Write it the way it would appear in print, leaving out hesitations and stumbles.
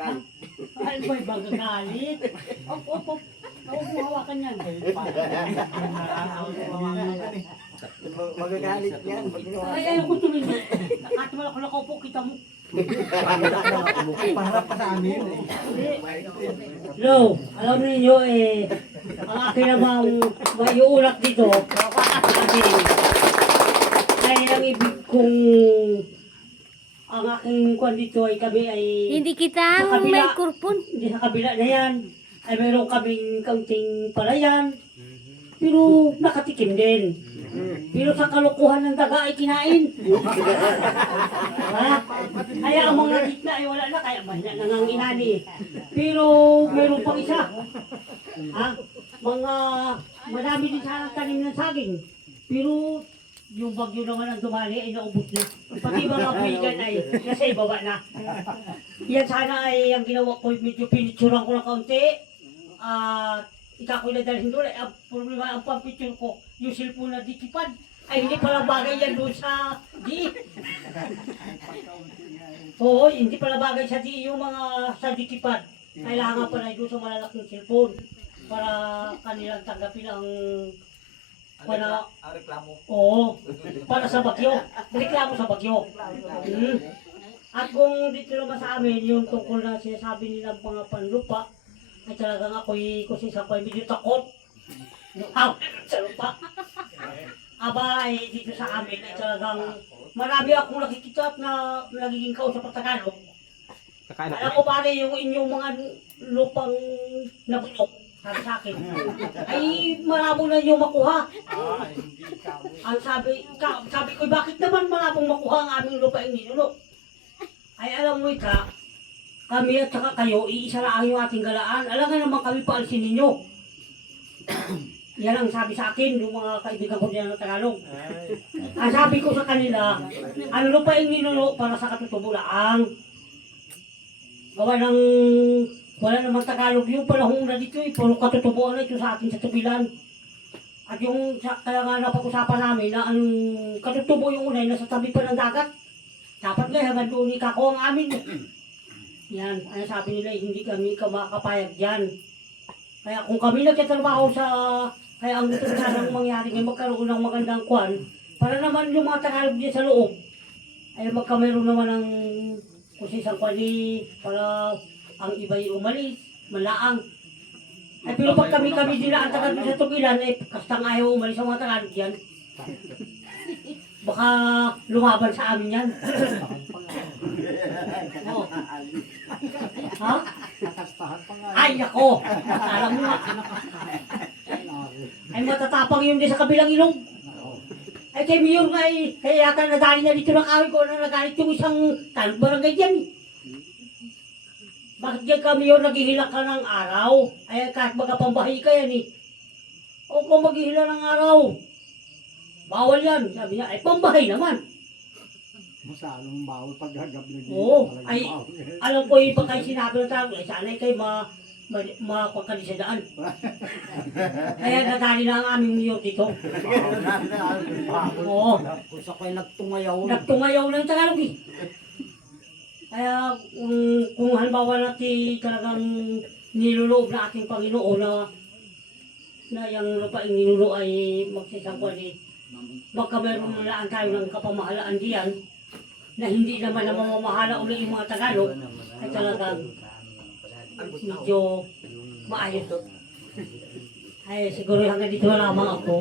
magagalit. Ay, may magagalit. Op. Huwag mo hawakan yan. Magagalit yan. Ay, ayaw ko tuloy mo. Kahit wala ko nakaupo, kita mo. Paharap pa sa amin. Lo, alam niyo ang akin namang maiuulak dito, ay ang ibig kong ang aking kwan dito ay kami ay Hindi kita Sa kabila. microphone. hindi sa kabila na yan ay mayroon kaming kaunting palayan pero nakatikim din. Pero sa kalukuhan ng daga ay kinain. Ha? Kaya ang mga gitna ay wala na, kaya mahina nanganginani. Pero mayroon pang isa. Ha? Madami din sana tanim ng saging. Pero yung bagyo naman ang dumali ay naubos na. Pati mga vegan ay nasa ibaba na. Yan sana ay ang ginawa ko, medyo pinitsuran ko ng kaunti. Ikaw ko na dalhin doon. Ang problema, ang pampicture ko, yung cellphone na ditipad. Ay hindi pala bagay yan doon sa di. Oo, hindi pala bagay sa di yung mga sa ditipad. Kailangan pala doon sa malalaking cellphone para kanilang tanggapin ang para Reklamo. oo, para sa bagyo. Reklamo sa bagyo. At kung dito naman sa amin, yung tungkol na sinasabi nilang mga panlupa, ay talagang ako'y kung sa ako'y medyo takot. Sa lupa. Aba, ay dito sa amin ay talagang marami akong nakikita at na nagiging kausap at Tagalog. Alam ko pare, yung inyong mga lupang nabulok, sabi sa akin, ay malabo na yung makuha. Ang sabi ko, bakit naman malabong makuha ang aming lupa yung ninulo? Ay alam mo kami at saka kayo, iisa lang yung ating galaan. Alam nga naman kami paalisin ninyo. Yan ang sabi sa akin, yung mga kaibigan ko diyan ng Tagalog. Ang sabi ko sa kanila, ano lupa yung ninulo para sa katutubulaang. Gawa ng, wala namang Tagalog yung panahon na dito, puro katutubuan na ito sa atin sa tubilan. At yung, kaya nga napag-usapan namin na ang katutubo yung unay, nasa tabi pa ng dagat. Dapat nga hanggang doon ikako ang amin. Yan, ano sabi nila, hindi kami makakapayag dyan. Kaya kung kami nagtatrabaho kaya ang gusto sanang mangyari ay magkaroon ng magandang kwan, para naman yung mga Tagalog dyan sa loob, ay magkameron naman ng kusisang kwani, para ang iba'y umalis, malaang. Ay pero pag kami dila ang Tagalog sa tugilan, eh kastang ayaw umalis ang mga Tagalog yan. Baka lumaban sa amin yan. Oh. Ha? Ay, nako! Alam mo nga. Ay, matatapang yun din sa kabilang ilong. Ay, kay Mayor nga kaya yata nadali na dito ng awin ko na nagalit yung isang talong barangay dyan. Bakit dyan ka, Mayor, naghihila ka ng araw? Ay, kahit magkapambahay ka yan o kung maghihila ng araw, bawal yan. Sabi niya, ay, pambahay naman. Masyadong bawal pag gagabi. Oo, ay, alam ko yung pagkain sinabi ng tao, ay sana'y kayo makakalisadaan. Kaya nadali na ang aming mayor dito. Oo. Gusto ko yung nagtungayaw. Nagtungayaw ng Tagalog Kaya kung halimbawa natin talagang niluloob na ating Panginoon na yung lupaing ninulo ay magsisangkwa baka meron na lang tayo ng kapamahalaan diyan na hindi naman na mamamahala ulit yung mga Tagalog ay talagang medyo maayos. Ay siguro hanggang dito lamang ako.